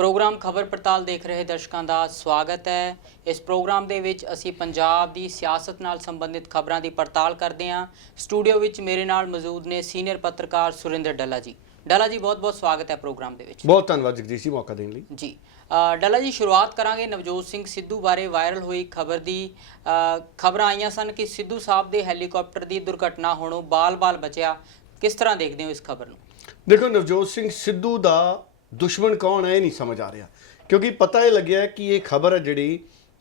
Programme ਖਬਰ ਪੜਤਾਲ ਦੇਖ ਰਹੇ ਦਰਸ਼ਕਾਂ ਦਾ ਸਵਾਗਤ ਹੈ। ਇਸ ਪ੍ਰੋਗਰਾਮ ਦੇ ਵਿੱਚ ਅਸੀਂ ਪੰਜਾਬ ਦੀ ਸਿਆਸਤ ਨਾਲ ਸੰਬੰਧਿਤ ਖਬਰਾਂ ਦੀ ਪੜਤਾਲ ਕਰਦੇ ਹਾਂ। ਸਟੂਡੀਓ ਵਿੱਚ ਮੇਰੇ ਨਾਲ ਮੌਜੂਦ ਨੇ ਸੀਨੀਅਰ ਪੱਤਰਕਾਰ ਸੁਰਿੰਦਰ ਡੱਲਾ ਜੀ। ਡੱਲਾ ਜੀ ਬਹੁਤ-ਬਹੁਤ ਸਵਾਗਤ ਹੈ ਪ੍ਰੋਗਰਾਮ ਦੇ ਵਿੱਚ। ਬਹੁਤ ਧੰਨਵਾਦ ਜਗਦੀਸ਼ ਜੀ ਮੌਕਾ ਦੇਣ ਲਈ। ਜੀ ਡੱਲਾ ਜੀ ਸ਼ੁਰੂਆਤ ਕਰਾਂਗੇ ਨਵਜੋਤ ਸਿੰਘ ਸਿੱਧੂ ਬਾਰੇ ਵਾਇਰਲ ਹੋਈ ਖਬਰ ਦੀ। ਖਬਰਾਂ ਆਈਆਂ ਸਨ ਕਿ ਸਿੱਧੂ ਸਾਹਿਬ ਦੇ ਹੈਲੀਕਾਪਟਰ ਦੀ ਦੁਰਘਟਨਾ ਹੋਣੋਂ ਬਾਲ-ਬਾਲ ਬਚਿਆ। ਕਿਸ ਤਰ੍ਹਾਂ ਦੇਖਦੇ ਹੋ ਇਸ ਖਬਰ ਨੂੰ? ਦੇਖੋ ਨਵਜੋਤ ਸਿੰਘ ਸਿੱਧੂ ਦਾ ਦੁਸ਼ਮਣ ਕੌਣ ਹੈ, ਇਹ ਨਹੀਂ ਸਮਝ ਆ ਰਿਹਾ। ਕਿਉਂਕਿ ਪਤਾ ਇਹ ਲੱਗਿਆ ਕਿ ਇਹ ਖਬਰ ਹੈ ਜਿਹੜੀ,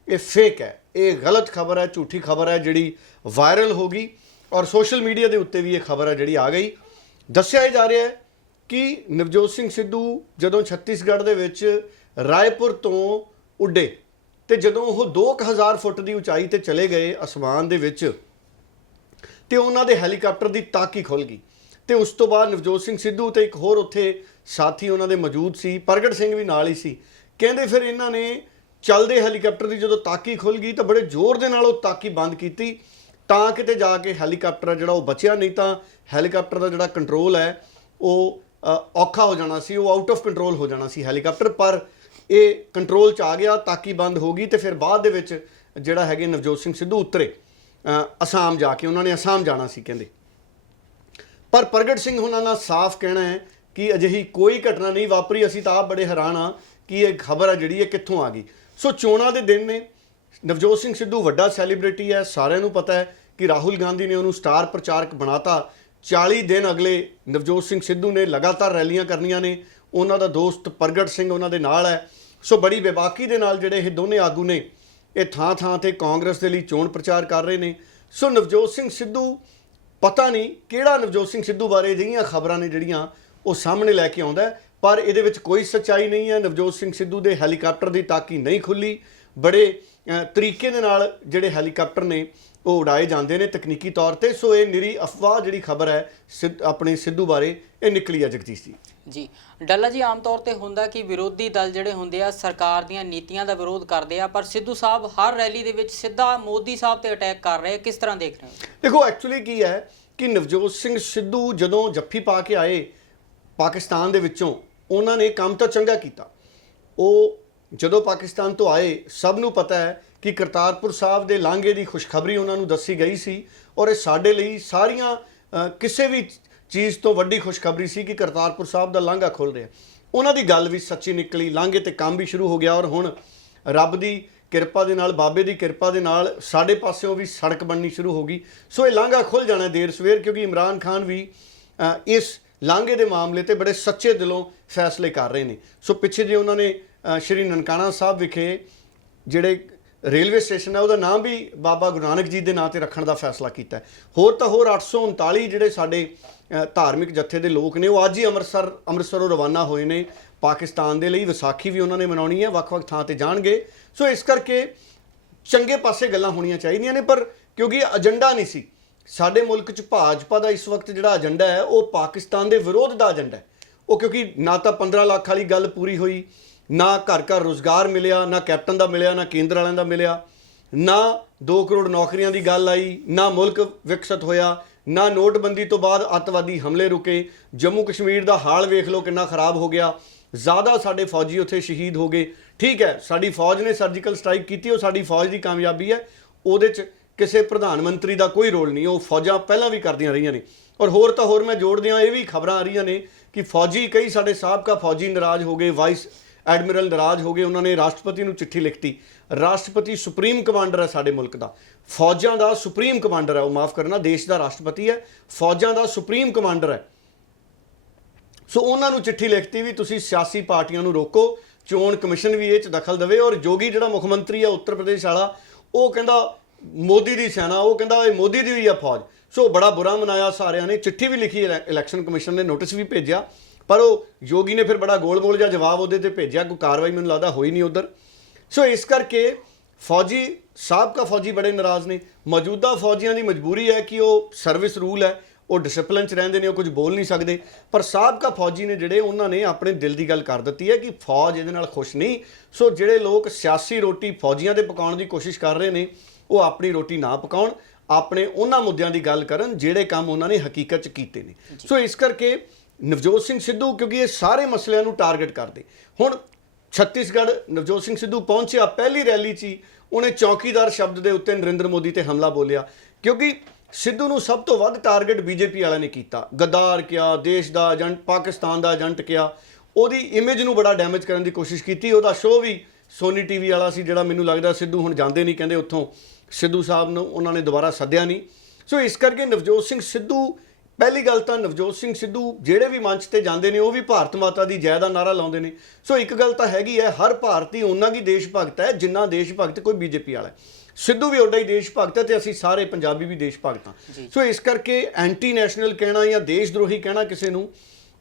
ਇਹ ਫੇਕ ਹੈ। ਇਹ ਗਲਤ ਖਬਰ ਹੈ, ਝੂਠੀ ਖਬਰ ਹੈ ਜਿਹੜੀ ਵਾਇਰਲ ਹੋ ਗਈ ਔਰ ਸੋਸ਼ਲ ਮੀਡੀਆ ਦੇ ਉੱਤੇ ਵੀ ਇਹ ਖਬਰ ਹੈ ਜਿਹੜੀ ਆ ਗਈ। ਦੱਸਿਆ ਇਹ ਜਾ ਰਿਹਾ ਹੈ ਕਿ ਨਵਜੋਤ ਸਿੰਘ ਸਿੱਧੂ ਜਦੋਂ ਛੱਤੀਸਗੜ੍ਹ ਦੇ ਵਿੱਚ ਰਾਏਪੁਰ ਤੋਂ ਉੱਡੇ ਤੇ ਜਦੋਂ ਉਹ 2000 ਫੁੱਟ ਦੀ ਉਚਾਈ ਤੇ ਚਲੇ ਗਏ ਅਸਮਾਨ ਦੇ ਵਿੱਚ, ਤੇ ਉਹਨਾਂ ਦੇ ਹੈਲੀਕਾਪਟਰ ਦੀ ਤਾਕੀ ਖੁੱਲ ਗਈ। ਤੇ ਉਸ ਤੋਂ ਬਾਅਦ ਨਵਜੋਤ ਸਿੰਘ ਸਿੱਧੂ ਤੇ ਇੱਕ ਹੋਰ ਉੱਥੇ ਸਾਥੀ ਉਹਨਾਂ ਦੇ ਮੌਜੂਦ ਸੀ, ਪ੍ਰਗਟ ਸਿੰਘ ਵੀ ਨਾਲ ਹੀ ਸੀ। ਕਹਿੰਦੇ ਫਿਰ ਇਹਨਾਂ ਨੇ ਚੱਲਦੇ ਹੈਲੀਕਾਪਟਰ ਦੀ ਜਦੋਂ ਤਾਕੀ ਖੁੱਲ ਗਈ ਤਾਂ ਬੜੇ ਜ਼ੋਰ ਦੇ ਨਾਲ ਉਹ ਤਾਕੀ ਬੰਦ ਕੀਤੀ। ਤਾਂ ਕਿਤੇ ਜਾ ਕੇ ਹੈਲੀਕਾਪਟਰ ਆ ਜਿਹੜਾ ਉਹ ਬਚਿਆ ਨਹੀਂ ਤਾਂ ਹੈਲੀਕਾਪਟਰ ਦਾ ਜਿਹੜਾ ਕੰਟਰੋਲ ਹੈ, ਉਹ ਔਖਾ ਹੋ ਜਾਣਾ ਸੀ, ਉਹ ਆਊਟ ਆਫ ਕੰਟਰੋਲ ਹੋ ਜਾਣਾ ਸੀ ਹੈਲੀਕਾਪਟਰ। ਪਰ ਇਹ ਕੰਟਰੋਲ ਚ ਆ ਗਿਆ, ਤਾਕੀ ਬੰਦ ਹੋ ਗਈ ਤੇ ਫਿਰ ਬਾਅਦ ਦੇ ਵਿੱਚ ਜਿਹੜਾ ਹੈਗੇ ਨਵਜੋਤ ਸਿੰਘ ਸਿੱਧੂ ਉਤਰੇ। ਅਸਾਮ ਜਾ ਕੇ, ਉਹਨਾਂ ਨੇ ਅਸਾਮ ਜਾਣਾ ਸੀ, ਕਹਿੰਦੇ। ਪਰ ਪ੍ਰਗਟ ਸਿੰਘ ਉਹਨਾਂ ਦਾ ਸਾਫ਼ ਕਹਿਣਾ ਹੈ ਕਿ ਅਜਿਹੀ ਕੋਈ ਘਟਨਾ ਨਹੀਂ ਵਾਪਰੀ, ਅਸੀਂ ਤਾਂ ਆਪ ਬੜੇ ਹੈਰਾਨ ਆ ਕਿ ਇਹ ਖਬਰ ਆ ਜਿਹੜੀ ਇਹ ਕਿੱਥੋਂ ਆ ਗਈ। ਸੋ ਚੋਣਾਂ ਦੇ ਦਿਨ ਨੇ, ਨਵਜੋਤ ਸਿੰਘ ਸਿੱਧੂ ਵੱਡਾ ਸੈਲੀਬ੍ਰਿਟੀ ਹੈ, ਸਾਰਿਆਂ ਨੂੰ ਪਤਾ ਹੈ ਕਿ ਰਾਹੁਲ ਗਾਂਧੀ ਨੇ ਉਹਨੂੰ ਸਟਾਰ ਪ੍ਰਚਾਰਕ ਬਣਾਤਾ। 40 ਦਿਨ ਅਗਲੇ ਨਵਜੋਤ ਸਿੰਘ ਸਿੱਧੂ ਨੇ ਲਗਾਤਾਰ ਰੈਲੀਆਂ ਕਰਨੀਆਂ ਨੇ, ਉਹਨਾਂ ਦਾ ਦੋਸਤ ਪ੍ਰਗਟ ਸਿੰਘ ਉਹਨਾਂ ਦੇ ਨਾਲ ਹੈ। ਸੋ ਬੜੀ ਬੇਬਾਕੀ ਦੇ ਨਾਲ ਜਿਹੜੇ ਇਹ ਦੋਨੇ ਆਗੂ ਨੇ, ਇਹ ਥਾਂ ਥਾਂ ਤੇ ਕਾਂਗਰਸ ਦੇ ਲਈ ਚੋਣ ਪ੍ਰਚਾਰ ਕਰ ਰਹੇ ਨੇ। ਸੋ ਨਵਜੋਤ ਸਿੰਘ ਸਿੱਧੂ ਪਤਾ ਨਹੀਂ ਕਿਹੜਾ ਨਵਜੋਤ ਸਿੰਘ ਸਿੱਧੂ ਬਾਰੇ ਜਿਹੜੀਆਂ ਖਬਰਾਂ ਨੇ ਜਿਹੜੀਆਂ ਉਹ ਸਾਹਮਣੇ ਲੈ ਕੇ ਆਉਂਦਾ ਪਰ ਇਹਦੇ ਵਿੱਚ ਕੋਈ ਸੱਚਾਈ ਨਹੀਂ ਹੈ। ਨਵਜੋਤ ਸਿੰਘ ਸਿੱਧੂ ਦੇ ਹੈਲੀਕਾਪਟਰ ਦੀ ਤਾਕੀ ਨਹੀਂ ਖੁੱਲੀ। ਬੜੇ ਤਰੀਕੇ ਦੇ ਨਾਲ ਜਿਹੜੇ ਹੈਲੀਕਾਪਟਰ ਨੇ ਉਹ ਉਡਾਏ ਜਾਂਦੇ ਨੇ ਤਕਨੀਕੀ ਤੌਰ ਤੇ। ਸੋ ਇਹ ਨਿਰੀ ਅਫਵਾਹ ਜਿਹੜੀ ਖਬਰ ਹੈ ਆਪਣੇ ਸਿੱਧੂ ਬਾਰੇ ਇਹ ਨਿਕਲੀ ਹੈ ਜਗਦੀਸ਼ ਜੀ ਜੀ ਡੱਲਾ ਜੀ ਆਮ ਤੌਰ ਤੇ ਹੁੰਦਾ ਕਿ ਵਿਰੋਧੀ ਦਲ ਜਿਹੜੇ ਹੁੰਦੇ ਆ ਸਰਕਾਰ ਦੀਆਂ ਨੀਤੀਆਂ ਦਾ ਵਿਰੋਧ ਕਰਦੇ ਆ ਪਰ ਸਿੱਧੂ ਸਾਹਿਬ ਹਰ ਰੈਲੀ ਦੇ ਵਿੱਚ ਸਿੱਧਾ ਮੋਦੀ ਸਾਹਿਬ ਤੇ ਅਟੈਕ ਕਰ ਰਹੇ ਆ। ਕਿਸ ਤਰ੍ਹਾਂ ਦੇਖ ਰਹੇ ਹੋ? ਦੇਖੋ ਐਕਚੁਅਲੀ ਕੀ ਹੈ ਕਿ ਨਵਜੋਤ ਸਿੰਘ ਸਿੱਧੂ ਜਦੋਂ ਜੱਫੀ ਪਾ ਕੇ ਆਏ ਪਾਕਿਸਤਾਨ ਦੇ ਵਿੱਚੋਂ ਉਹਨਾਂ ਨੇ ਕੰਮ ਤਾਂ ਚੰਗਾ ਕੀਤਾ। ਉਹ ਜਦੋਂ ਪਾਕਿਸਤਾਨ ਤੋਂ ਆਏ ਸਭ ਨੂੰ ਪਤਾ ਹੈ ਕਿ ਕਰਤਾਰਪੁਰ ਸਾਹਿਬ ਦੇ ਲਾਂਘੇ ਦੀ ਖੁਸ਼ਖਬਰੀ ਉਹਨਾਂ ਨੂੰ ਦੱਸੀ ਗਈ ਸੀ ਔਰ ਇਹ ਸਾਡੇ ਲਈ ਸਾਰੀਆਂ ਕਿਸੇ ਵੀ ਚੀਜ਼ ਤੋਂ ਵੱਡੀ ਖੁਸ਼ਖਬਰੀ ਸੀ ਕਿ ਕਰਤਾਰਪੁਰ ਸਾਹਿਬ ਦਾ ਲਾਂਘਾ ਖੁੱਲ ਰਿਹਾ। ਉਹਨਾਂ ਦੀ ਗੱਲ ਵੀ ਸੱਚੀ ਨਿਕਲੀ, ਲਾਂਘੇ ਤੇ ਕੰਮ ਵੀ ਸ਼ੁਰੂ ਹੋ ਗਿਆ ਔਰ ਹੁਣ ਰੱਬ ਦੀ ਕਿਰਪਾ ਦੇ ਨਾਲ, ਬਾਬੇ ਦੀ ਕਿਰਪਾ ਦੇ ਨਾਲ ਸਾਡੇ ਪਾਸਿਓਂ ਵੀ ਸੜਕ ਬਣਨੀ ਸ਼ੁਰੂ ਹੋ ਗਈ। ਸੋ ਇਹ ਲਾਂਘਾ ਖੁੱਲ ਜਾਣਾ ਦੇਰ ਸਵੇਰ ਕਿਉਂਕਿ ਇਮਰਾਨ ਖਾਨ ਵੀ ਇਸ ਲਾਂਘੇ ਦੇ ਮਾਮਲੇ ਤੇ ਬੜੇ ਸੱਚੇ ਦਿਲੋਂ ਫੈਸਲੇ ਕਰ ਰਹੇ ਨੇ। ਸੋ ਪਿੱਛੇ ਜੇ ਉਹਨਾਂ ਨੇ ਸ਼੍ਰੀ ਨਨਕਾਣਾ ਸਾਹਿਬ ਵਿਖੇ ਜਿਹੜੇ ਰੇਲਵੇ ਸਟੇਸ਼ਨ ਹੈ, ਉਹਦਾ ਨਾਮ ਵੀ ਬਾਬਾ ਗੁਰੂ ਨਾਨਕ ਜੀ ਦੇ ਨਾਂ ਤੇ ਰੱਖਣ ਦਾ ਫੈਸਲਾ ਕੀਤਾ ਹੋਰ ਤਾਂ ਹੋਰ 839 ਜਿਹੜੇ ਸਾਡੇ ਧਾਰਮਿਕ ਜਥੇ ਦੇ ਲੋਕ ਨੇ, ਉਹ ਅੱਜ ਹੀ ਅੰਮ੍ਰਿਤਸਰ, ਅੰਮ੍ਰਿਤਸਰੋਂ ਰਵਾਨਾ ਹੋਏ ਨੇ। ਪਾਕਿਸਤਾਨ ਦੇ ਲਈ ਵਿਸਾਖੀ ਵੀ ਉਹਨਾਂ ਨੇ ਮਨਾਉਣੀ ਹੈ, ਵੱਖ-ਵੱਖ ਥਾਂ ਤੇ ਜਾਣਗੇ। ਸੋ ਇਸ ਕਰਕੇ ਚੰਗੇ ਪਾਸੇ ਗੱਲਾਂ ਹੋਣੀਆਂ ਚਾਹੀਦੀਆਂ ਨੇ, ਪਰ ਕਿਉਂਕਿ ਇਹ ਏਜੰਡਾ ਨਹੀਂ ਸੀ। ਸਾਡੇ ਮੁਲਕ 'ਚ ਭਾਜਪਾ ਦਾ ਇਸ ਵਕਤ ਜਿਹੜਾ ਏਜੰਡਾ ਹੈ, ਉਹ ਪਾਕਿਸਤਾਨ ਦੇ ਵਿਰੋਧ ਦਾ ਏਜੰਡਾ ਹੈ। ਉਹ ਕਿਉਂਕਿ ਨਾ ਤਾਂ 15 ਲੱਖ ਵਾਲੀ ਗੱਲ ਪੂਰੀ ਹੋਈ ਨਾ ਘਰ ਘਰ ਰੋਜ਼ਗਾਰ ਮਿਲਿਆ, ਨਾ ਕੈਪਟਨ ਦਾ ਮਿਲਿਆ, ਨਾ ਕੇਂਦਰ ਵਾਲਿਆਂ ਦਾ ਮਿਲਿਆ, ਨਾ 2 ਕਰੋੜ ਨੌਕਰੀਆਂ ਦੀ ਗੱਲ ਆਈ, ਨਾ ਮੁਲਕ ਵਿਕਸਿਤ ਹੋਇਆ, ਨਾ ਨੋਟਬੰਦੀ ਤੋਂ ਬਾਅਦ ਅੱਤਵਾਦੀ ਹਮਲੇ ਰੁਕੇ, ਜੰਮੂ ਕਸ਼ਮੀਰ ਦਾ ਹਾਲ ਵੇਖ ਲਓ ਕਿੰਨਾ ਖਰਾਬ ਹੋ ਗਿਆ, ਜ਼ਿਆਦਾ ਸਾਡੇ ਫੌਜੀ ਉੱਥੇ ਸ਼ਹੀਦ ਹੋ ਗਏ। ਠੀਕ ਹੈ, ਸਾਡੀ ਫੌਜ ਨੇ ਸਰਜੀਕਲ ਸਟ੍ਰਾਈਕ ਕੀਤੀ, ਉਹ ਸਾਡੀ ਫੌਜ ਦੀ ਕਾਮਯਾਬੀ ਹੈ, ਉਹਦੇ 'ਚ ਕਿਸੇ ਪ੍ਰਧਾਨ ਮੰਤਰੀ ਦਾ ਕੋਈ ਰੋਲ ਨਹੀਂ, ਉਹ ਫੌਜਾਂ ਪਹਿਲਾਂ ਵੀ ਕਰਦੀਆਂ ਰਹੀਆਂ ਨੇ। ਔਰ ਹੋਰ ਤਾਂ ਹੋਰ ਮੈਂ ਜੋੜ ਦਿਆਂ ਇਹ ਵੀ ਖਬਰਾਂ ਆ ਰਹੀਆਂ ਨੇ ਕਿ ਫੌਜੀ ਕਈ ਸਾਡੇ ਸਾਬਕਾ ਫੌਜੀ ਨਾਰਾਜ਼ ਹੋ ਗਏ, ਵਾਈਸ ਐਡਮਿਰਲ ਨਾਰਾਜ਼ ਹੋ ਗਏ, ਉਹਨਾਂ ਨੇ ਰਾਸ਼ਟਰਪਤੀ ਨੂੰ ਚਿੱਠੀ ਲਿਖਤੀ। ਰਾਸ਼ਟਰਪਤੀ ਸੁਪਰੀਮ ਕਮਾਂਡਰ ਹੈ ਸਾਡੇ ਮੁਲਕ ਦਾ। ਫੌਜਾਂ ਦਾ ਸੁਪਰੀਮ ਕਮਾਂਡਰ ਹੈ, ਉਹ ਮਾਫ ਕਰਨਾ, ਦੇਸ਼ ਦਾ ਰਾਸ਼ਟਰਪਤੀ ਹੈ। ਫੌਜਾਂ ਦਾ ਸੁਪਰੀਮ ਕਮਾਂਡਰ ਹੈ। ਸੋ ਉਹਨਾਂ ਨੂੰ ਚਿੱਠੀ ਲਿਖਤੀ ਵੀ ਤੁਸੀਂ ਸਿਆਸੀ ਪਾਰਟੀਆਂ ਨੂੰ ਰੋਕੋ, ਚੋਣ ਕਮਿਸ਼ਨ ਵੀ ਇਹ ਚ ਦਖਲ ਦੇਵੇ ਔਰ ਜੋਗੀ ਜਿਹੜਾ ਮੁੱਖ ਮੰਤਰੀ ਆ ਉੱਤਰ ਪ੍ਰਦੇਸ਼ ਵਾਲਾ, ਉਹ ਕਹਿੰਦਾ ਮੋਦੀ ਦੀ ਸੈਨਾ, ਉਹ ਕਹਿੰਦਾ ਇਹ ਮੋਦੀ ਦੀ ਹੋਈ ਆ ਫੌਜ। ਸੋ ਬੜਾ ਬੁਰਾ ਮਨਾਇਆ ਸਾਰਿਆਂ ਨੇ, ਚਿੱਠੀ ਵੀ ਲਿਖੀ ਇਲੈਕਸ਼ਨ ਕਮਿਸ਼ਨ ਨੇ, ਨੋਟਿਸ ਵੀ ਭੇਜਿਆ। ਪਰ ਉਹ ਜੋਗੀ ਨੇ ਫਿਰ ਬੜਾ ਗੋਲ-ਮੋਲ ਜਿਹਾ ਜਵਾਬ ਉਹਦੇ ਤੇ ਭੇਜਿਆ ਕੋਈ ਕਾਰਵਾਈ ਮੈਨੂੰ ਲੱਗਦਾ ਹੋਈ ਨਹੀਂ ਉਧਰ। ਸੋ ਇਸ ਕਰਕੇ ਫੌਜੀ ਸਾਬਕਾ ਫੌਜੀ ਬੜੇ ਨਾਰਾਜ਼ ਨੇ। ਮੌਜੂਦਾ ਫੌਜੀਆਂ ਦੀ ਮਜਬੂਰੀ ਹੈ ਕਿ ਉਹ ਸਰਵਿਸ ਰੂਲ ਹੈ ਉਹ ਡਿਸਪਲਿਨ ਚ ਰਹਿੰਦੇ ਨੇ ਉਹ ਕੁਝ ਬੋਲ ਨਹੀਂ ਸਕਦੇ। ਪਰ ਸਾਬਕਾ ਫੌਜੀ ਨੇ ਜਿਹੜੇ ਉਹਨਾਂ ਨੇ ਆਪਣੇ ਦਿਲ ਦੀ ਗੱਲ ਕਰ ਦਿੱਤੀ ਹੈ ਕਿ ਫੌਜ ਇਹਦੇ ਨਾਲ ਖੁਸ਼ ਨਹੀਂ। ਸੋ ਜਿਹੜੇ ਲੋਕ ਸਿਆਸੀ ਰੋਟੀ ਫੌਜੀਆਂ ਦੇ ਪਕਾਉਣ ਦੀ ਕੋਸ਼ਿਸ਼ ਕਰ ਰਹੇ ਨੇ ਉਹ ਆਪਣੀ ਰੋਟੀ ਨਾ ਪਕਾਉਣ ਆਪਣੇ ਉਹਨਾਂ ਮੁੱਦਿਆਂ ਦੀ ਗੱਲ ਕਰਨ ਜਿਹੜੇ ਕੰਮ ਉਹਨਾਂ ਨੇ ਹਕੀਕਤ ਚ ਕੀਤੇ ਨੇ। ਸੋ ਇਸ ਕਰਕੇ ਨਵਜੋਤ ਸਿੰਘ ਸਿੱਧੂ ਕਿਉਂਕਿ ਇਹ ਸਾਰੇ ਮਸਲਿਆਂ ਨੂੰ ਟਾਰਗੇਟ ਕਰਦੇ। ਹੁਣ ਛੱਤੀਸਗੜ੍ਹ ਨਵਜੋਤ ਸਿੰਘ ਸਿੱਧੂ ਪਹੁੰਚਿਆ, ਪਹਿਲੀ ਰੈਲੀ 'ਚ ਹੀ ਉਹਨੇ ਚੌਕੀਦਾਰ ਸ਼ਬਦ ਦੇ ਉੱਤੇ ਨਰਿੰਦਰ ਮੋਦੀ ਤੇ ਹਮਲਾ ਬੋਲਿਆ। ਕਿਉਂਕਿ ਸਿੱਧੂ ਨੂੰ ਸਭ ਤੋਂ ਵੱਧ ਟਾਰਗੇਟ ਬੀਜੇਪੀ ਵਾਲਿਆਂ ਨੇ ਕੀਤਾ। ਗੱਦਾਰ ਕਿਹਾ, ਦੇਸ਼ ਦਾ ਏਜੰਟ, ਪਾਕਿਸਤਾਨ ਦਾ ਏਜੰਟ ਕਿਹਾ। ਉਹਦੀ ਇਮੇਜ ਨੂੰ ਬੜਾ ਡੈਮੇਜ ਕਰਨ ਦੀ ਕੋਸ਼ਿਸ਼ ਕੀਤੀ। ਉਹਦਾ ਸ਼ੋਅ ਵੀ ਸੋਨੀ ਟੀਵੀ ਵਾਲਾ ਸੀ, ਜਿਹੜਾ ਮੈਨੂੰ ਲੱਗਦਾ ਸਿੱਧੂ ਹੁਣ ਜਾਂਦੇ ਨਹੀਂ, ਕਹਿੰਦੇ ਉੱਥੋਂ ਸਿੱਧੂ ਸਾਹਿਬ ਨੂੰ ਉਹਨਾਂ ਨੇ ਦੁਬਾਰਾ ਸੱਦਿਆ ਨਹੀਂ। ਸੋ ਇਸ ਕਰਕੇ ਨਵਜੋਤ ਸਿੰਘ ਸਿੱਧੂ ਪਹਿਲੀ ਗੱਲ ਤਾਂ ਨਵਜੋਤ ਸਿੰਘ ਸਿੱਧੂ ਜਿਹੜੇ ਵੀ ਮੰਚ ਤੇ ਜਾਂਦੇ ਨੇ ਉਹ ਵੀ ਭਾਰਤ ਮਾਤਾ ਦੀ ਜੈ ਦਾ ਨਾਰਾ ਲਾਉਂਦੇ ਨੇ। ਸੋ ਇੱਕ ਗੱਲ ਤਾਂ ਹੈਗੀ ਹੈ ਹਰ ਭਾਰਤੀ ਉਹਨਾਂ ਦੀ ਦੇਸ਼ ਭਗਤ ਹੈ ਜਿੰਨਾ ਦੇਸ਼ ਭਗਤ ਕੋਈ ਬੀਜੇਪੀ ਵਾਲਾ ਸਿੱਧੂ ਵੀ ਓਡਾ ਹੀ ਦੇਸ਼ ਭਗਤ ਹੈ ਤੇ ਅਸੀਂ ਸਾਰੇ ਪੰਜਾਬੀ ਵੀ ਦੇਸ਼ ਭਗਤ ਹਾਂ। ਸੋ ਇਸ ਕਰਕੇ ਐਂਟੀ ਨੈਸ਼ਨਲ ਕਹਿਣਾ ਜਾਂ ਦੇਸ਼ ਦਰੋਹੀ ਕਹਿਣਾ ਕਿਸੇ ਨੂੰ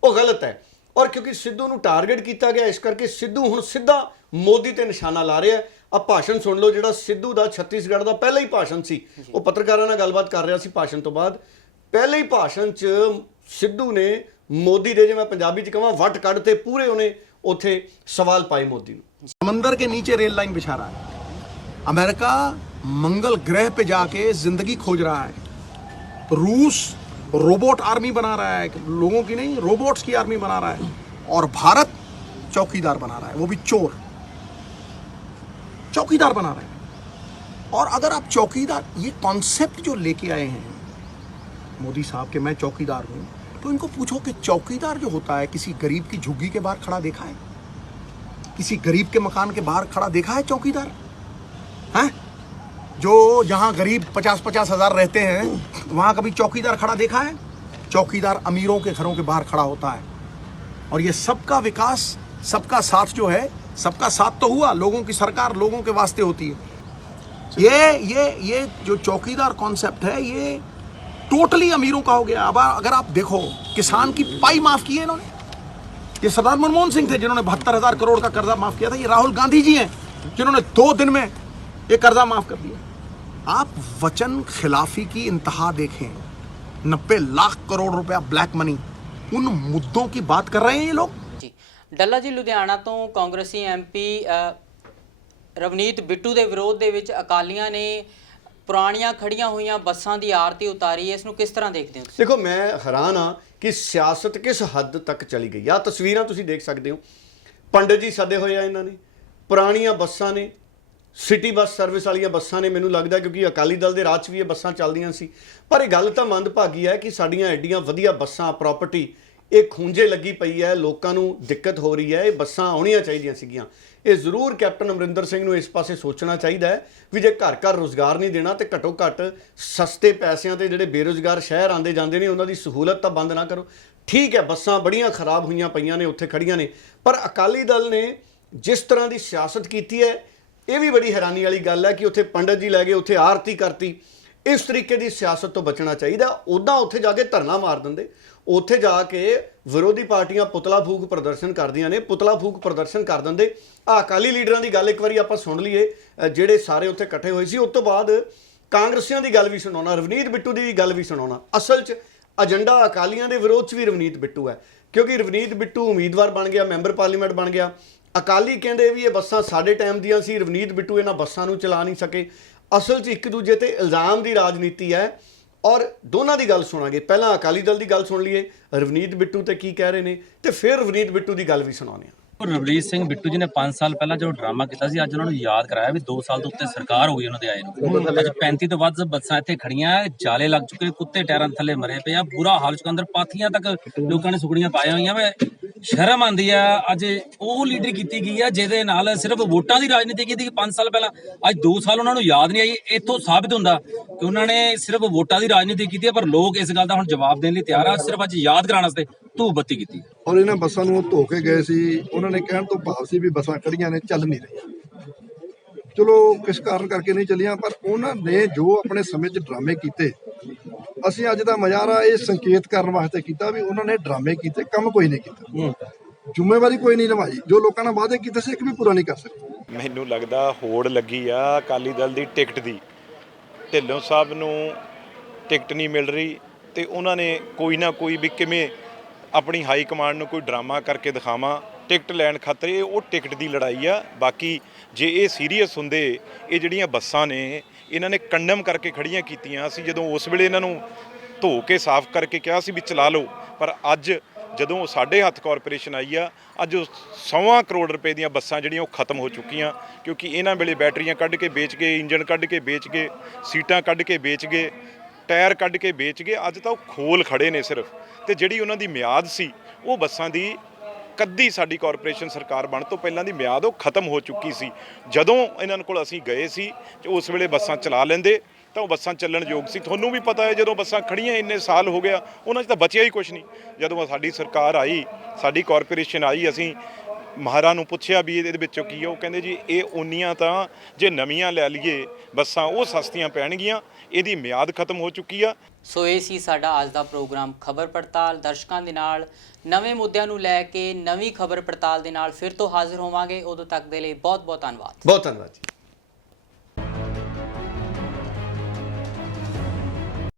ਉਹ ਗਲਤ ਹੈ। ਔਰ ਕਿਉਂਕਿ ਸਿੱਧੂ ਨੂੰ ਟਾਰਗੇਟ ਕੀਤਾ ਗਿਆ ਇਸ ਕਰਕੇ ਸਿੱਧੂ ਹੁਣ ਸਿੱਧਾ ਮੋਦੀ ਤੇ ਨਿਸ਼ਾਨਾ ਲਾ ਰਿਹਾ ਆ ਭਾਸ਼ਣ ਸੁਣ ਲਓ ਜਿਹੜਾ ਸਿੱਧੂ ਦਾ ਛੱਤੀਸਗੜ੍ਹ ਦਾ ਪਹਿਲਾ ਹੀ ਭਾਸ਼ਣ ਸੀ। ਉਹ ਪੱਤਰਕਾਰਾਂ ਨਾਲ ਗੱਲਬਾਤ ਕਰ ਰਿਹਾ ਸੀ ਭਾਸ਼ਣ ਤੋਂ ਬਾਅਦ। ਪਹਿਲੇ ਹੀ ਭਾਸ਼ਣ 'ਚ ਸਿੱਧੂ ਨੇ ਮੋਦੀ ਦੇ ਜੇ ਮੈਂ ਪੰਜਾਬੀ 'ਚ ਕਹਾਂ ਵੱਟ ਕੱਢ ਤੇ ਪੂਰੇ ਉਹਨੇ ਉੱਥੇ ਸਵਾਲ ਪਾਏ ਮੋਦੀ ਨੂੰ समंदर के नीचे रेल लाइन बिछा रहा है अमेरिका मंगल ग्रह पे जाके जिंदगी खोज रहा है रूस रोबोट आर्मी बना रहा है लोगों की नहीं रोबोट्स की आर्मी बना रहा है और भारत चौकीदार बना रहा है वो भी चोर चौकीदार बना रहा है और अगर आप चौकीदार ये कॉन्सेप्ट जो लेके आए हैं मोदी साहब के मैं चौकीदार हूँ तो इनको पूछो कि चौकीदार जो होता है, किसी गरीब की झुग्गी के बाहर खड़ा देखा है? किसी गरीब के मकान के बाहर खड़ा देखा है चौकीदार? हैं? जो जहाँ गरीब पचास पचास हज़ार रहते हैं, वहाँ कभी चौकीदार खड़ा देखा है? चौकीदार अमीरों के घरों के बाहर खड़ा होता है। और ये सबका विकास, सबका साथ जो है, सबका साथ तो हुआ, लोगों की सरकार लोगों के वास्ते होती है। ये ये ये जो चौकीदार कॉन्सेप्ट है, ये टोटली अमीरों का हो गया अब अगर आप देखो किसान की पाई माफ की है इन्होंने ये सरदार मनमोहन सिंह थे जिन्होंने बहत्तर हजार करोड़ का कर्जा माफ किया था ये राहुल गांधी जी हैं जिन्होंने दो दिन में ये कर्जा माफ कर दिया आप वचन खिलाफी की इंतहा देखें नब्बे लाख करोड़ रुपया ब्लैक मनी उन मुद्दों की बात कर रहे हैं ये लोग ਜੀ ਡੱਲਾ ਜੀ ਲੁਧਿਆਣਾ ਤੋਂ ਕਾਂਗਰਸੀ ਐਮਪੀ ਰਵਨੀਤ ਬਿੱਟੂ ਦੇ ਵਿਰੋਧ ਦੇ ਵਿੱਚ ਅਕਾਲੀਆਂ ਨੇ ਪੁਰਾਣੀਆਂ ਖੜੀਆਂ ਹੋਈਆਂ ਬੱਸਾਂ ਦੀ ਆਰਤੀ ਉਤਾਰੀ, ਇਸ ਨੂੰ ਕਿਸ ਤਰ੍ਹਾਂ ਦੇਖਦੇ ਹੋ ਤੁਸੀਂ? ਦੇਖੋ, ਮੈਂ ਹੈਰਾਨ ਆ ਕਿ ਸਿਆਸਤ ਕਿਸ ਹੱਦ ਤੱਕ ਚਲੀ ਗਈ। ਆ ਤਸਵੀਰਾਂ ਤੁਸੀਂ ਦੇਖ ਸਕਦੇ ਹੋ। ਪੰਡਿਤ ਜੀ ਸੱਦੇ ਹੋਏ ਆ ਇਹਨਾਂ ਨੇ। ਪੁਰਾਣੀਆਂ ਬੱਸਾਂ ਨੇ, ਸਿਟੀ ਬੱਸ ਸਰਵਿਸ ਵਾਲੀਆਂ ਬੱਸਾਂ ਨੇ ਮੈਨੂੰ ਲੱਗਦਾ ਕਿਉਂਕਿ ਅਕਾਲੀ ਦਲ ਦੇ ਰਾਜ 'ਚ ਵੀ ਇਹ ਬੱਸਾਂ ਚੱਲਦੀਆਂ ਸੀ। ਪਰ ਇਹ ਗੱਲ ਤਾਂ ਮੰਦਭਾਗੀ ਹੈ ਕਿ ਸਾਡੀਆਂ ਐਡੀਆਂ ਵਧੀਆ ਬੱਸਾਂ ਪ੍ਰਾਪਰਟੀ ਇਹ ਖੂੰਜੇ ਲੱਗੀ ਪਈ ਹੈ। ਲੋਕਾਂ ਨੂੰ ਦਿੱਕਤ ਹੋ ਰਹੀ ਹੈ। ਇਹ ਬੱਸਾਂ ਆਉਣੀਆਂ ਚਾਹੀਦੀਆਂ ਸੀਗੀਆਂ। ਇਹ ਜ਼ਰੂਰ ਕੈਪਟਨ ਅਮਰਿੰਦਰ ਸਿੰਘ ਨੂੰ ਇਸ ਪਾਸੇ ਸੋਚਣਾ ਚਾਹੀਦਾ ਹੈ ਵੀ ਜੇ ਘਰ ਘਰ ਰੋਜ਼ਗਾਰ ਨਹੀਂ ਦੇਣਾ ਤੇ ਘੱਟੋ ਘੱਟ ਸਸਤੇ ਪੈਸਿਆਂ ਤੇ ਜਿਹੜੇ ਬੇਰੋਜ਼ਗਾਰ ਸ਼ਹਿਰ ਆਂਦੇ ਜਾਂਦੇ ਨੇ, ਉਹਨਾਂ ਦੀ ਸਹੂਲਤ ਤਾਂ ਬੰਦ ਨਾ ਕਰੋ। ਠੀਕ ਹੈ, ਬੱਸਾਂ ਬੜੀਆਂ ਖਰਾਬ ਹੋਈਆਂ ਪਈਆਂ ਨੇ, ਉੱਥੇ ਖੜੀਆਂ ਨੇ, ਪਰ ਅਕਾਲੀ ਦਲ ਨੇ ਜਿਸ ਤਰ੍ਹਾਂ ਦੀ ਸਿਆਸਤ ਕੀਤੀ ਹੈ, ਇਹ ਵੀ ਬੜੀ ਹੈਰਾਨੀ ਵਾਲੀ ਗੱਲ ਹੈ ਕਿ ਉੱਥੇ ਪੰਡਤ ਜੀ ਲੈ ਗਏ, ਉੱਥੇ ਆਰਤੀ ਕਰਤੀ। ਇਸ ਤਰੀਕੇ ਦੀ ਸਿਆਸਤ ਤੋਂ ਬਚਣਾ ਚਾਹੀਦਾ। ਉਦਾਂ ਉੱਥੇ ਜਾ ਕੇ ਧਰਨਾ ਮਾਰ ਦਿੰਦੇ। ਉੱਥੇ ਜਾ ਕੇ ਵਿਰੋਧੀ ਪਾਰਟੀਆਂ ਪੁਤਲਾ ਫੂਕ ਪ੍ਰਦਰਸ਼ਨ ਕਰਦੀਆਂ ਨੇ, ਪੁਤਲਾ ਫੂਕ ਪ੍ਰਦਰਸ਼ਨ ਕਰ ਦਿੰਦੇ। ਆ ਅਕਾਲੀ ਲੀਡਰਾਂ ਦੀ ਗੱਲ ਇੱਕ ਵਾਰੀ ਆਪਾਂ ਸੁਣ ਲਈਏ। ਜਿਹੜੇ ਸਾਰੇ ਉੱਥੇ ਇਕੱਠੇ ਹੋਏ ਸੀ, ਉਸ ਤੋਂ ਬਾਅਦ ਕਾਂਗਰਸੀਆਂ ਦੀ ਗੱਲ ਵੀ ਸੁਣਾਉਣਾ, ਰਵਨੀਤ ਬਿੱਟੂ ਦੀ ਗੱਲ ਵੀ ਸੁਣਾਉਣਾ। ਅਸਲ 'ਚ ਏਜੰਡਾ ਅਕਾਲੀਆਂ ਦੇ ਵਿਰੋਧ 'ਚ ਵੀ ਰਵਨੀਤ ਬਿੱਟੂ ਹੈ। ਕਿਉਂਕਿ ਰਵਨੀਤ ਬਿੱਟੂ ਉਮੀਦਵਾਰ ਬਣ ਗਿਆ, ਮੈਂਬਰ ਪਾਰਲੀਮੈਂਟ ਬਣ ਗਿਆ। ਅਕਾਲੀ ਕਹਿੰਦੇ ਵੀ ਇਹ ਬੱਸਾਂ ਸਾਡੇ ਟਾਈਮ ਦੀਆਂ ਸੀ, ਰਵਨੀਤ ਬਿੱਟੂ ਇਹਨਾਂ ਬੱਸਾਂ ਨੂੰ ਚਲਾ ਨਹੀਂ ਸਕੇ। ਅਸਲ 'ਚ ਇੱਕ ਦੂਜੇ ਤੇ ਇਲਜ਼ਾਮ ਦੀ ਰਾਜਨੀਤੀ ਹੈ। ਔਰ ਦੋਨਾਂ ਦੀ ਗੱਲ ਸੁਣਾਂਗੇ। ਪਹਿਲਾਂ ਅਕਾਲੀ ਦਲ ਦੀ ਗੱਲ ਸੁਣ ਲਈਏ। ਰਵਨੀਤ ਬਿੱਟੂ ਤੇ ਕੀ ਕਹਿ ਰਹੇ ਨੇ? ਤੇ ਫਿਰ ਰਵਨੀਤ ਬਿੱਟੂ ਦੀ ਗੱਲ ਵੀ ਸੁਣਾਉਂਦੇ ਹਾਂ। ਰਵਲੀਤ ਸਿੰਘ ਬਿੱਟੂ ਜੀ ਨੇ 5 ਸਾਲ ਪਹਿਲਾਂ ਜੋ ਡਰਾਮਾ ਕੀਤਾ ਸੀ ਅੱਜ ਉਹਨਾਂ ਨੂੰ ਯਾਦ ਕਰਾਇਆ ਵੀ 2 ਸਾਲ ਤੋਂ ਉੱਤੇ ਸਰਕਾਰ ਹੋ ਗਈ ਉਹਨਾਂ ਦੇ ਆਏ ਨੂੰ। ਅੱਜ 35 ਤੋਂ ਵੱਧ ਬੱਸਾਂ ਇੱਥੇ ਖੜੀਆਂ ਜਾਲੇ ਲੱਗ ਚੁੱਕੇ ਕੁੱਤੇ ਟਾਇਰਾਂ ਥੱਲੇ ਮਰੇ ਪਏ ਆ ਬੁਰਾ ਹਾਲ ਚੁੱਕਾ ਅੰਦਰ ਪਾਥੀਆਂ ਤੱਕ ਲੋਕਾਂ ਨੇ ਸੁਗੜੀਆਂ ਪਾਈਆਂ ਹੋਈਆਂ ਵੇ। ਸ਼ਰਮ ਆਂਦੀ ਆ। ਅੱਜ ਉਹ ਲੀਡਰ ਕੀਤੀ ਗਈ ਆ, ਜਿਹਦੇ ਨਾਲ ਸਿਰਫ ਵੋਟਾਂ ਦੀ ਰਾਜਨੀਤੀ ਕੀਤੀ ਗਈ 5 ਸਾਲ ਪਹਿਲਾਂ। ਅੱਜ 2 ਸਾਲ ਉਹਨਾਂ ਨੂੰ ਯਾਦ ਨਹੀਂ ਆਈ, ਇੱਥੋਂ ਸਾਬਿਤ ਹੁੰਦਾ ਕਿ ਉਹਨਾਂ ਨੇ ਸਿਰਫ ਵੋਟਾਂ ਦੀ ਰਾਜਨੀਤੀ ਕੀਤੀ ਹੈ ਪਰ ਲੋਕ ਇਸ ਗੱਲ ਦਾ ਹੁਣ ਜਵਾਬ ਦੇਣ ਲਈ ਤਿਆਰ ਆ। ਸਿਰਫ ਅੱਜ ਯਾਦ ਕਰਾਉਣ ਵਾਸਤੇ ਧੂਪ ਬੱਤੀ ਕੀਤੀ। ਔਰ ਇਹਨਾਂ ਬੱਸਾਂ ਨੂੰ ਧੋ ਕੇ ਗਏ ਸੀ। ਉਹਨਾਂ ਨੇ ਕਹਿਣ ਤੋਂ ਭਾਵ ਸੀ ਵੀ ਬੱਸਾਂ ਖੜੀਆਂ ਨੇ, ਚੱਲ ਨਹੀਂ ਰਹੀਆਂ। ਚਲੋ, ਕਿਸ ਕਾਰਨ ਕਰਕੇ ਨਹੀਂ ਚੱਲੀਆਂ? ਪਰ ਉਹਨਾਂ ਨੇ ਜੋ ਆਪਣੇ ਸਮੇਂ 'ਚ ਡਰਾਮੇ ਕੀਤੇ ਅਸੀਂ ਅੱਜ ਦਾ ਮਜ਼ਾਰਾ ਇਹ ਸੰਕੇਤ ਕਰਨ ਵਾਸਤੇ ਕੀਤਾ ਵੀ ਉਹਨਾਂ ਨੇ ਡਰਾਮੇ ਕੀਤੇ ਕੰਮ ਕੋਈ ਨਹੀਂ ਕੀਤਾ। ਜ਼ਿੰਮੇਵਾਰੀ ਕੋਈ ਨਹੀਂ ਨਿਭਾਈ। ਜੋ ਲੋਕਾਂ ਨਾਲ ਵਾਅਦੇ ਕੀਤੇ ਸੀ ਇੱਕ ਵੀ ਪੂਰਾ ਨਹੀਂ ਕਰ ਸਕੇ। ਮੈਨੂੰ ਲੱਗਦਾ ਹੋੜ ਲੱਗੀ ਆ ਅਕਾਲੀ ਦਲ ਦੀ ਟਿਕਟ ਦੀ। ਢਿੱਲੋਂ ਸਾਹਿਬ ਨੂੰ ਟਿਕਟ ਨਹੀਂ ਮਿਲ ਰਹੀ ਤੇ ਉਹਨਾਂ ਨੇ ਕੋਈ ਨਾ ਕੋਈ ਵੀ ਕਿਵੇਂ ਆਪਣੀ ਹਾਈ ਕਮਾਂਡ ਨੂੰ ਕੋਈ ਡਰਾਮਾ ਕਰਕੇ ਦਿਖਾਵਾਂ ਟਿਕਟ ਲੈਣ ਖਾਤਰ ਇਹ ਉਹ ਟਿਕਟ ਦੀ ਲੜਾਈ ਆ। ਬਾਕੀ ਜੇ ਇਹ ਸੀਰੀਅਸ ਹੁੰਦੇ ਇਹ ਜਿਹੜੀਆਂ ਬੱਸਾਂ ਨੇ ਇਹਨਾਂ ਨੇ ਕੰਡਮ ਕਰਕੇ ਖੜੀਆਂ ਕੀਤੀਆਂ। ਅਸੀਂ ਜਦੋਂ ਉਸ ਵੇਲੇ ਇਹਨਾਂ ਨੂੰ ਧੋ ਕੇ ਸਾਫ਼ ਕਰਕੇ ਕਿਹਾ ਸੀ ਵੀ ਚਲਾ ਲਓ, ਪਰ ਅੱਜ ਜਦੋਂ ਸਾਡੇ ਹੱਥ ਕਾਰਪੋਰੇਸ਼ਨ ਆਈ ਆ, ਅੱਜ ਉਹ ਸੌਵਾਂ ਕਰੋੜ ਰੁਪਏ ਦੀਆਂ ਬੱਸਾਂ ਜਿਹੜੀਆਂ ਉਹ ਖਤਮ ਹੋ ਚੁੱਕੀਆਂ, ਕਿਉਂਕਿ ਇਹਨਾਂ ਵੇਲੇ ਬੈਟਰੀਆਂ ਕੱਢ ਕੇ ਵੇਚ ਗਏ ਇੰਜਨ ਕੱਢ ਕੇ ਵੇਚ ਗਏ, ਸੀਟਾਂ ਕੱਢ ਕੇ ਵੇਚ ਗਏ, ਟਾਇਰ ਕੱਢ ਕੇ ਵੇਚ ਗਏ, ਅੱਜ ਤਾਂ ਉਹ ਖੋਲ ਖੜੇ ਨੇ ਸਿਰਫ। ਤੇ ਜਿਹੜੀ ਉਹਨਾਂ ਦੀ ਮਿਆਦ ਸੀ, ਉਹ ਬੱਸਾਂ ਦੀ ਕੱਦੀ ਸਾਡੀ ਕਾਰਪੋਰੇਸ਼ਨ ਸਰਕਾਰ ਬਣ ਤੋਂ ਪਹਿਲਾਂ ਦੀ ਮਿਆਦ ਉਹ ਖਤਮ ਹੋ ਚੁੱਕੀ ਸੀ। ਜਦੋਂ ਇਹਨਾਂ ਕੋਲ ਅਸੀਂ ਗਏ ਸੀ, ਤੇ ਉਸ ਵੇਲੇ ਬੱਸਾਂ ਚਲਾ ਲੈਂਦੇ, ਤਾਂ ਉਹ ਬੱਸਾਂ ਚੱਲਣ ਯੋਗ ਸੀ। ਤੁਹਾਨੂੰ ਵੀ ਪਤਾ ਹੈ, ਜਦੋਂ ਬੱਸਾਂ ਖੜੀਆਂ ਇੰਨੇ ਸਾਲ ਹੋ ਗਿਆ, ਉਹਨਾਂ 'ਚ ਤਾਂ ਬਚਿਆ ਹੀ ਕੁਝ ਨਹੀਂ। ਜਦੋਂ ਸਾਡੀ ਸਰਕਾਰ ਆਈ, ਸਾਡੀ ਕਾਰਪੋਰੇਸ਼ਨ ਆਈ, ਅਸੀਂ ਮਹਾਰਾ ਨੂੰ ਪੁੱਛਿਆ ਵੀ ਇਹਦੇ ਵਿੱਚੋਂ ਕੀ ਹੈ ਉਹ ਕਹਿੰਦੇ ਜੀ, ਇਹ ਉਨੀਆਂ ਤਾਂ ਜੇ ਨਵੀਆਂ ਲੈ ਲਈਏ, ਬੱਸਾਂ ਉਹ ਸਸਤੀਆਂ ਪੈਣਗੀਆਂ, ਇਹਦੀ ਮਿਆਦ ਖਤਮ ਹੋ ਚੁੱਕੀ ਆ। ਸੋ ਇਹ ਸੀ ਸਾਡਾ ਅੱਜ ਦਾ ਪ੍ਰੋਗਰਾਮ ਖਬਰ ਪੜਤਾਲ। ਦਰਸ਼ਕਾਂ ਦੇ ਨਾਲ ਨਵੇਂ ਮੁੱਦਿਆਂ ਨੂੰ ਲੈ ਕੇ ਨਵੀਂ ਖਬਰ ਪੜਤਾਲ ਦੇ ਨਾਲ ਫਿਰ ਤੋਂ ਹਾਜ਼ਰ ਹੋਵਾਂਗੇ। ਉਦੋਂ ਤੱਕ ਦੇ ਲਈ ਬਹੁਤ ਬਹੁਤ ਧੰਨਵਾਦ। ਬਹੁਤ ਧੰਨਵਾਦ ਜੀ।